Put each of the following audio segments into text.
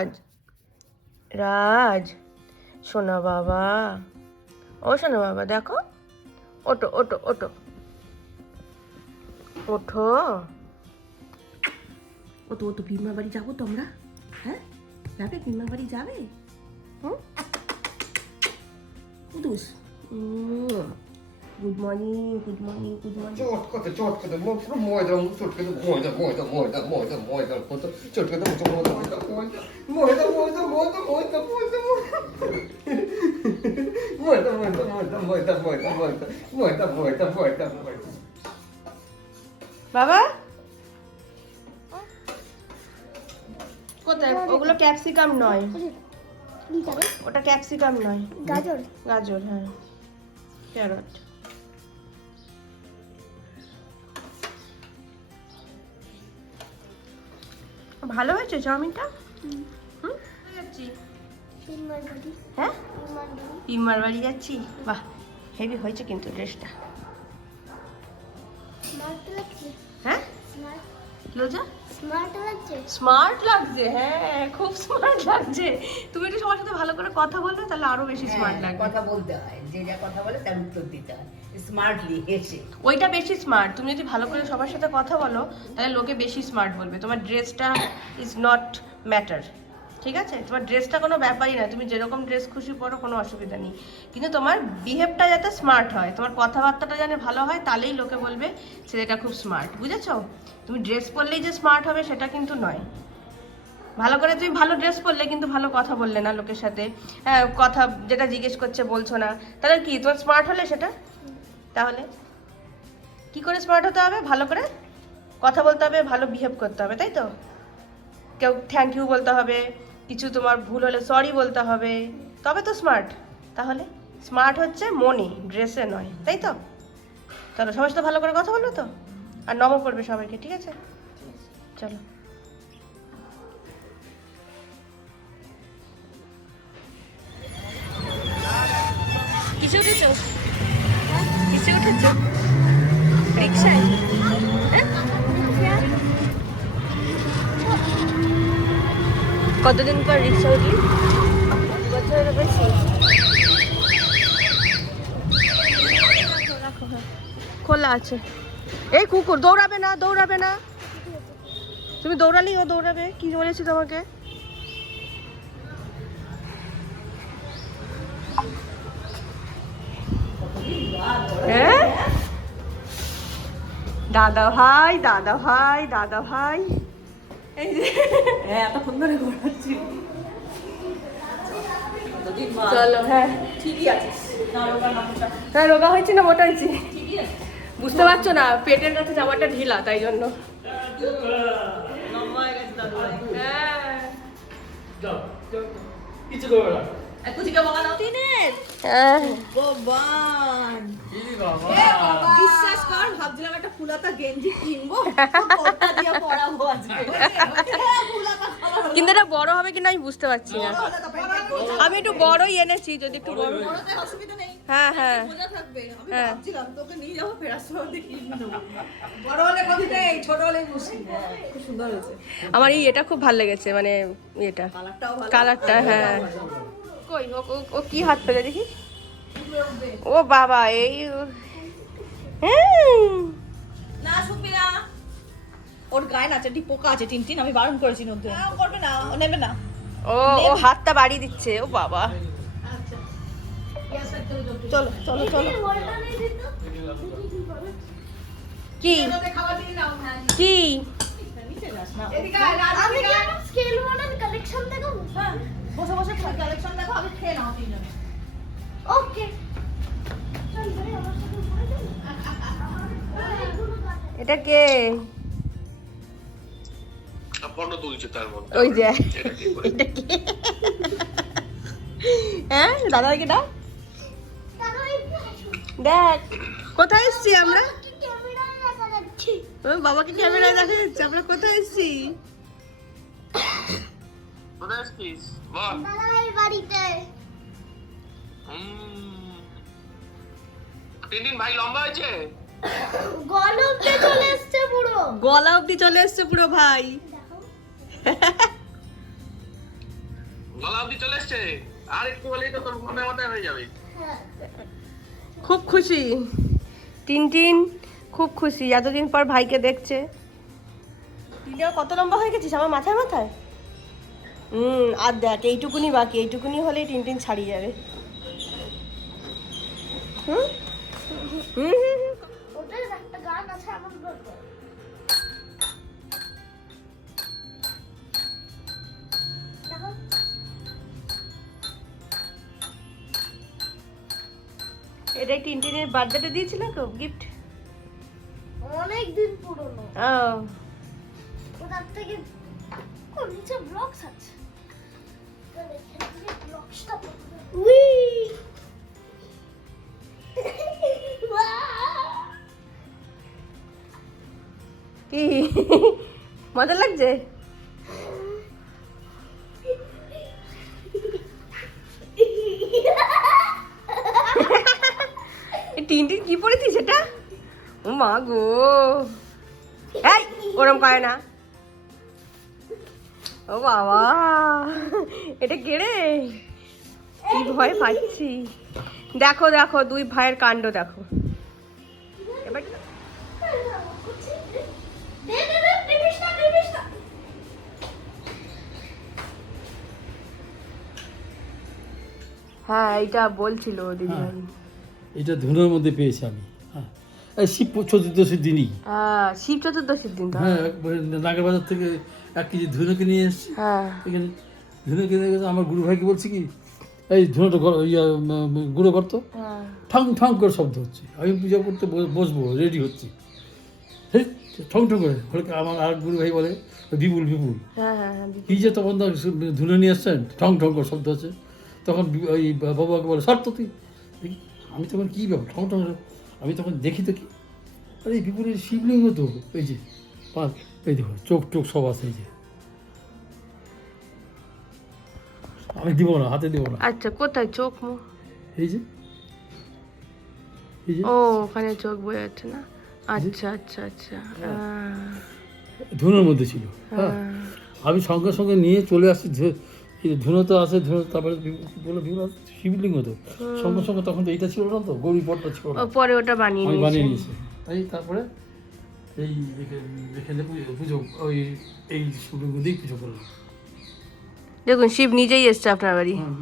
রাজ। রাজ। সোনা বাবা। ও সোনা বাবা, দেখো। ওটো ওটো ওটো ওঠো। ও তো, ও বাড়ি যাব তোমরা? হ্যাঁ? যাবে? পিম্মা বাড়ি যাবে? হুম? Kuddus good morning good morning good morning চটকাতে চটকাতে পুরো ময়দা চটকাতে ময়দা ময়দা ময়দা ময়দা ময়দা মতো চটকাতে মতো ময়দা ময়দা ময়দা ময়দা ময়দা ময়দা ময়দা ময়দা ময়দা ময়দা ময়দা ময়দা ময়দা ময়দা ময়দা ময়দা বাবা কোথায় ওগুলো ক্যাপসিকাম নয় ওটা ক্যাপসিকাম নয় গাজর গাজর হ্যাঁ ক্যারট ভালো হয়েছে চাউমিনটা? হুম? যাচ্ছি হ্যাঁ? তিনবার বাড়ি যাচ্ছি। বাহ হেভি হয়েছে কিন্তু ড্রেসটা। হ্যাঁ? স্মার্ট স্মার্ট লাগছে হ্যাঁ খুব স্মার্ট লাগছে। তুমি একটু সবার সাথে ভালো করে কথা বলবে তাহলে আরও বেশি স্মার্ট হ্যাঁ, লাগবে। কথা বলতে হয় যে যা কথা বলে তার উত্তর দিতে হয়। স্মার্টলি হেসে ওইটা বেশি স্মার্ট তুমি যদি ভালো করে সবার সাথে কথা বলো, তাহলে লোকে বেশি স্মার্ট বলবে। তোমার ড্রেসটা ইজ নট ম্যাটার ঠিক আছে? তোমার ড্রেসটা কোনো ব্যাপারই না। তুমি যেরকম ড্রেস খুশি পরো, কোনো অসুবিধা নেই। কিন্তু তোমার বিহেভটা যাতে স্মার্ট হয়, তোমার কথাবার্তাটা যেন ভালো হয়, তাহলেই লোকে বলবে, ছেলেটা খুব স্মার্ট বুঝেছ? তুমি ড্রেস পরলেই যে স্মার্ট হবে, সেটা কিন্তু নয়। ভালো করে তুমি ভালো ড্রেস পরলে কিন্তু ভালো কথা বললে না লোকের সাথে। হ্যাঁ কথা যেটা জিজ্ঞেস করছে বলছো না। তাহলে কি, তোমার স্মার্ট হলে সেটা? তাহলে? কি করে স্মার্ট হতে হবে? ভালো করে কথা বলতে হবে, ভালো বিহেভ করতে হবে, তাই তো? কেউ থ্যাংক ইউ বলতে হবে, কিছু তোমার ভুল হলে সরি বলতে হবে, তবে তো স্মার্ট তাহলে? স্মার্ট হচ্ছে মনে ড্রেসে নয়, তাই তো? চলো সবার সাথে ভালো করে কথা বলবে তো? আর নম করবে সবাইকে, ঠিক আছে? চলো। কিসে উঠেছ উঠেছ? রিক্সায়? কতদিন পর রিক্সা উঠলি? বছর বেশি খোলা আছে। এই কুকুর, দৌড়াবে না দৌড়াবে না। তুমি দৌড়ালেই ও দৌড়াবে। কি বলেছি তোমাকে? দাদা ভাই দাদা ভাই দাদা ভাই। এই যে। হ্যাঁ এতক্ষণ ধরে ঘোরাচ্ছি। চলো হ্যাঁ। ঠিকই মোটা হ্যাঁ রোগা হয়েছে না মোটা হয়েছে। আছে। বুঝতে পারছ না পেটের কাছে জামাটা ঢিলা তাই জন্য। লম্বা গেছে দাদু ভাই। কিছু করবে না। কুচিকে তিনের হ্যাঁ ভগবান। বিশ্বাস কর ভাবছিলাম একটা ফুলাতা গেঞ্জি কিনবো। পরাবো আজকে? কিন্তু এটা বড় হবে কিনা আমি বুঝতে পারছি না। আমি একটু বড়ই এনেছি যদি একটু বড় অসুবিধা নেই। হ্যাঁ হ্যাঁ। মজা থাকবে। আমি হ্যাঁ। তোকে নিয়ে যাব ফেরার সময় বড় হলে কথা নেই ছোট হলে মুশকিল। খুব সুন্দর হয়েছে। আমার এই এটা খুব ভালো লেগেছে মানে এটা কালারটা হ্যাঁ। কই ও কি হাত পেলে দেখি? ও বাবা এই হ্যাঁ। না শুনবি না। ওর গায়ে না চারটি পোকা আছে টিনটিন আমি বারণ করেছি নতুন করবে না ও নেবে না। ও ও হাতটা বাড়িয়ে দিচ্ছে ও বাবা। চলো চলো চলো। দিত কি? কি আমি কালেকশন দেখাবো? বসে বসে কালেকশন দেখো আমি খেয়ে নাও তিনজনে। এটা কে? হ্যাঁ দাদার কি দাও দেখ কোথায় এসছি আমরা? বাবাকে ক্যামেরায় দেখা আমরা কোথায় এসছি? তিন দিন ভাই লম্বা হয়েছে? গলবতে চলে এসছে পুরো। গলা অবধি চলে এসছে পুরো ভাই। গলা অব্দি চলে এসছে? আর একটু হলেই তো তোর মাথায় হয়ে যাবে। হ্যাঁ। খুব খুশি। টিনটিন খুব খুশি। এতদিন পর ভাইকে দেখছে। টিনটিন কত লম্বা হয়ে গেছিস? আমার মাথায় মাথায়? হুম আর দেখ এইটুকুনি বাকি। এইটুকুনি হলেই টিনটিন ছাড়িয়ে যাবে। ওটার একটা গান আছে বলব দেখো এটাই টিনটিনের বার্থডেতে দিয়েছিল তো গিফট অনেক দিন পুরনো। ও। ওটার থেকে ও নিচে ব্লকস আছে। ব্লকসটা উই! কি? মজা লাগছে? টিনটিন কি পড়েছিস এটা ও মা গো। এই, ওরম করে না। ও বাবা, এটা কেড়ে কি ভয় পাচ্ছি? দেখো দেখো দুই ভাইয়ের কাণ্ড দেখো। এবার হ্যাঁ বলছিল দিদিভাই এটা ধুনোর মধ্যে পেয়েছি আমি। হ্যাঁ শিব চতুর্দশীর দিনই। হ্যাঁ শিব চতুর্দশীর দিন হ্যাঁ একবারে নাগের বাজার থেকে এক কেজি ধুনো কিনে নিয়ে হ্যাঁ। এখানে ধুনো কিনে আমার গুরু ভাইকে বলছি কি এই ধুনোটা ইয়া গুঁড়ো করতো হ্যাঁ। ঠং ঠং করে শব্দ হচ্ছে। আমি পূজা করতে বসবো রেডি হচ্ছি। ঠং ঠং করে। বলে আমার আর গুরু ভাই বলে বিপুল বিপুল। হ্যাঁ হ্যাঁ কি যে তখন ধুনে নিয়ে আসছেন? ঠং ঠং করে শব্দ আছে তখন ওই বাবাকে বলে সর তো তুই। আমি তখন কী ব্যাপার? ঠং ঠং আমি তখন দেখি তো কি? আরে এই বিপুলের শিবলিঙ্গ তো এই যে পাঁচ এই দেখো চোখ টোক সব আছে এই যে। আমি দিব না হাতে দিব না। আচ্ছা কোথায় চোখ মুখ এই যে। ও ওখানে চোখ বয়ে যাচ্ছে না? আচ্ছা আচ্ছা আচ্ছা। ধুনোর মধ্যে ছিল। হ্যাঁ। হ্যাঁ। আমি সঙ্গে সঙ্গে নিয়ে চলে আসছি ধুনো তো আছে ধুনো তারপরে বলে বিপুল শিবলিঙ্গ তো। সঙ্গে সঙ্গে তখন তো এইটা ছিল না তো গৌরী পটটা ছিল না। পরে ওটা বানিয়ে আমি বানিয়ে নিয়েছি। এই তারপরে এই এখানে- পুজো- পুজো ওই এই শিবলিঙ্গ দিয়েই পুজো করলাম। দেখুন শিব নিজেই এসছে আপনার বাড়ি হ্যাঁ।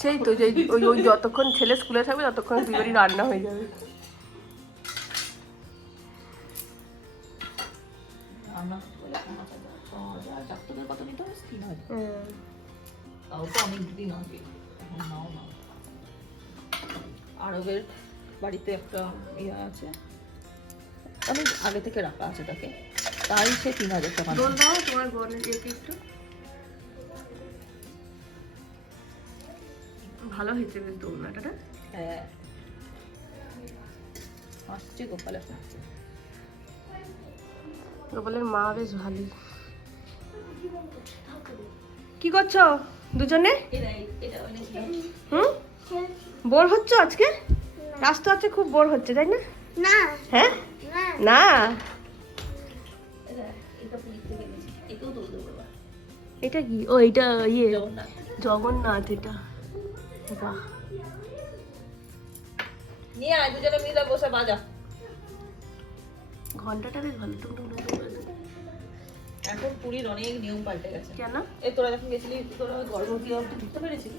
সেই তো যে ওই ওই যতক্ষণ ছেলে স্কুলে থাকবে ততক্ষণ দুই বাড়ি রান্না হয়ে যাবে রান্না তাও তো অনেক দিন আগে। নাও না আরবের বাড়িতে একটা ইয়ে আছে। অনেক আগে থেকে রাখা আছে তাকে। তাই সে তিন হাজার টাকা তোমার বোনের একটু। ভালো হয়েছে বেশ দোলনাটা হ্যাঁ। গোপাল গোপালের মা বেশ ভালোই কি করছ? দুজনে? হুম? বোর হচ্ছে আজকে? রাস্তা আছে খুব বোর হচ্ছে তাই না? না। হ্যাঁ? না। এটা কি? ও এটা ইয়ে। জগন্নাথ এটা। বাহ। নিয়ে আয় দুজনে মিলে বসে বাজা। ঘন্টাটা বেশ ভালো। টুক টুক টুক টুক করে। এখন পুরীর অনেক নিয়ম পাল্টে গেছে। কেন? এ তোরা যখন গেছিলি তোরা গর্ভবতী অবধি ঢুকতে পেরেছিলি?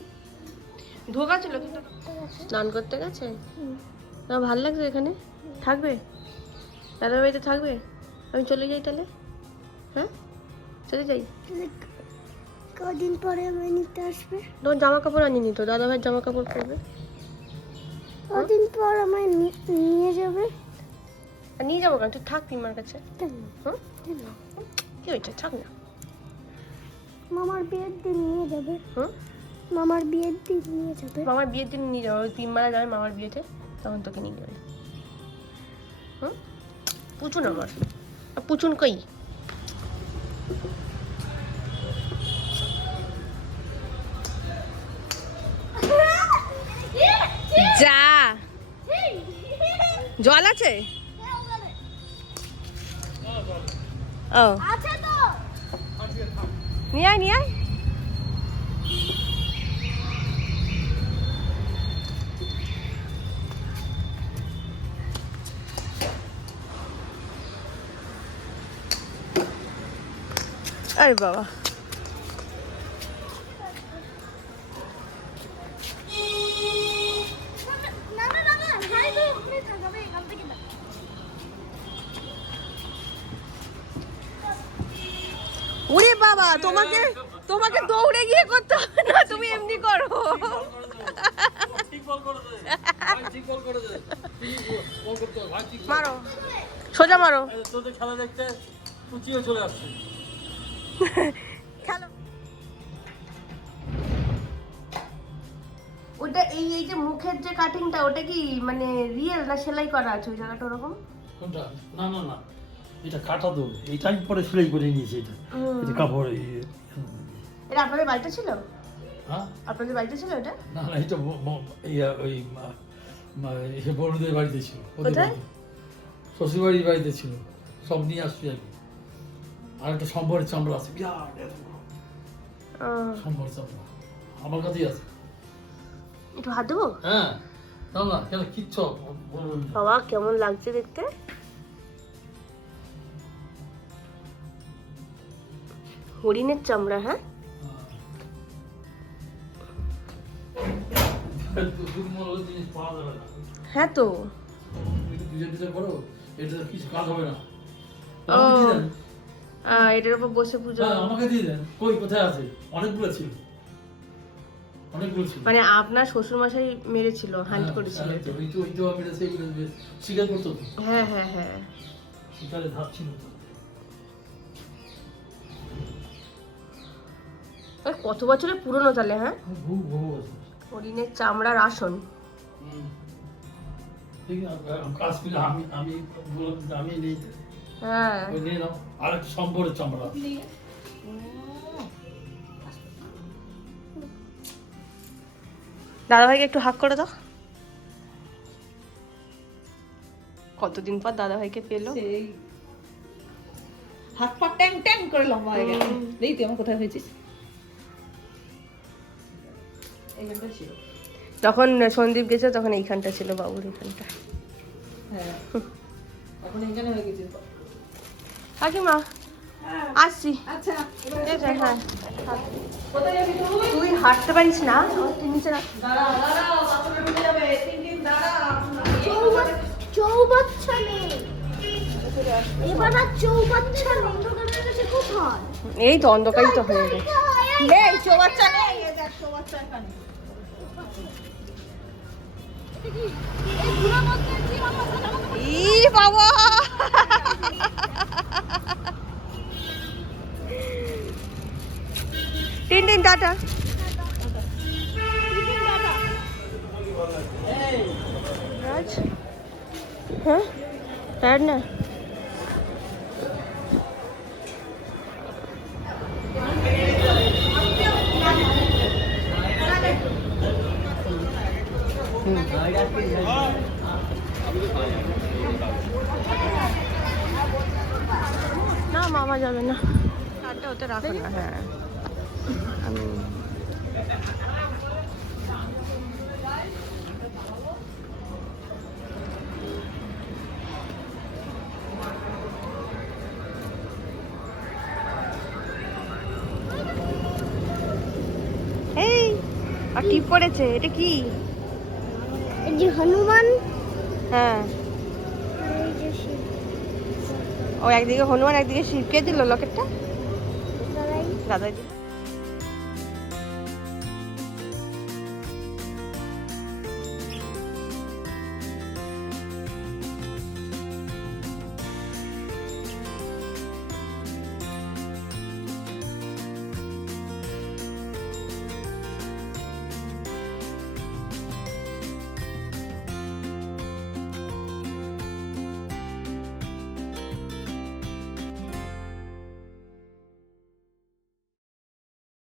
ধোকা ছিল কিন্তু। স্নান করতে গেছে? না ভালো লাগছে এখানে? থাকবে? দাদার বাড়িতে থাকবে? আমি চলে যাই তাহলে? হ্যাঁ? চলে যাই? কদিন পরে আমায় নিতে আসবে? তোমার জামা কাপড় আনিনি তো দাদা ভাইয়ের জামা কাপড় পরবে কদিন পর আমায় নিয়ে যাবে? আর নিয়ে যাব কেন? তুই থাক তিমার কাছে। কেন? কি হয়েছে থাক না। মামার বিয়ের দিন নিয়ে যাবে। হুম? মামার বিয়ের দিন নিয়ে যাবে। মামার বিয়ের দিন নিয়ে যাবে ওই পিম্মারা যাবে মামার বিয়েতে তখন তোকে নিয়ে যাবে। হুম? পুচুন আমার পুচুন কই? যা। জল আছে? ও। নিয়ে আয় নিয়ে আয়। আরে বাবা। মারো। সোজা মারো। তোদের খেলা। দেখতে কুচিও চলে আসছে খেলো ওটা এই এই যে মুখের যে কাটিংটা ওটা কি মানে রিয়েল না সেলাই করা আছে? ওই জায়গাটা ওরকম? কোনটা? না না না। এটা কাটা তো। পরে সেলাই করে নিয়েছি এটা। কাপড় এটা আপনাদের বাড়িতে ছিল? আপনাদের বাড়িতে ছিল এটা? না না এটা ওই বড়দের বাড়িতে ছিল ওদের কোথায়? বাড়িতে। ছিল সব নিয়ে আসছি আমি। আর একটা সম্বরের চামড়া আছে বিরাট এত সম্বর চামড়া আমার কাছেই আছে। একটু হাত দেবো? হ্যাঁ না না কেন কিচ্ছু বাবা কেমন লাগছে দেখতে? হরিণের চামড়া হ্যাঁ? দেন আহ, এটার উপর বসে পুজো। হ্যাঁ আমাকে দিয়ে দেন। কই কোথায় আছে? অনেকগুলো ছিল। মানে আপনার শ্বশুর মশাই মেরেছিল হান্ট হ্যাঁ, করেছিল। হ্যাঁ, তো তো তো করতো হ্যাঁ হ্যাঁ হ্যাঁ। তো। কত বছরের পুরনো তাহলে হ্যাঁ? বহু বহু আছে হরিণের চামড়ার আসন। হ্যাঁ। ওই নিয়ে নাও আর সম্বরের চামড়া দাদাভাইকে একটু হাক করে দাও। কতদিন পর দাদাভাইকে পেল? হাত পা ট্যাং ট্যাং করে লম্বা হয়ে গেল। দেখি তুই আমার কোথায় হয়েছিস? এইখানটা ছিল যখন সন্দীপ গেছে তখন এইখানটা ছিল বাবুর এইখানটা হ্যাঁ এখন এইখানে হয়ে গেছিস কাকিমা আসছি আচ্ছা এই হ্যাঁ তুই তুই হাঁটতে পারিস না আমাকে নিচে এই তো অন্ধকারই তো হয়ে গেছে নেই চৌবাচ্চা নেই এখানে ই বাবা। টিন টিন টাটা। রাজ? হ্যাঁ? টায়ার না। না মামা যাবে না। কার্ডটা ওতে রাখো না হ্যাঁ। আমি এই আর টিপ পড়েছে এটা কি? যে হনুমান। হ্যাঁ। ও একদিকে হনুমান একদিকে শিবকে দিল লকেটটা দাদাই। দাদাই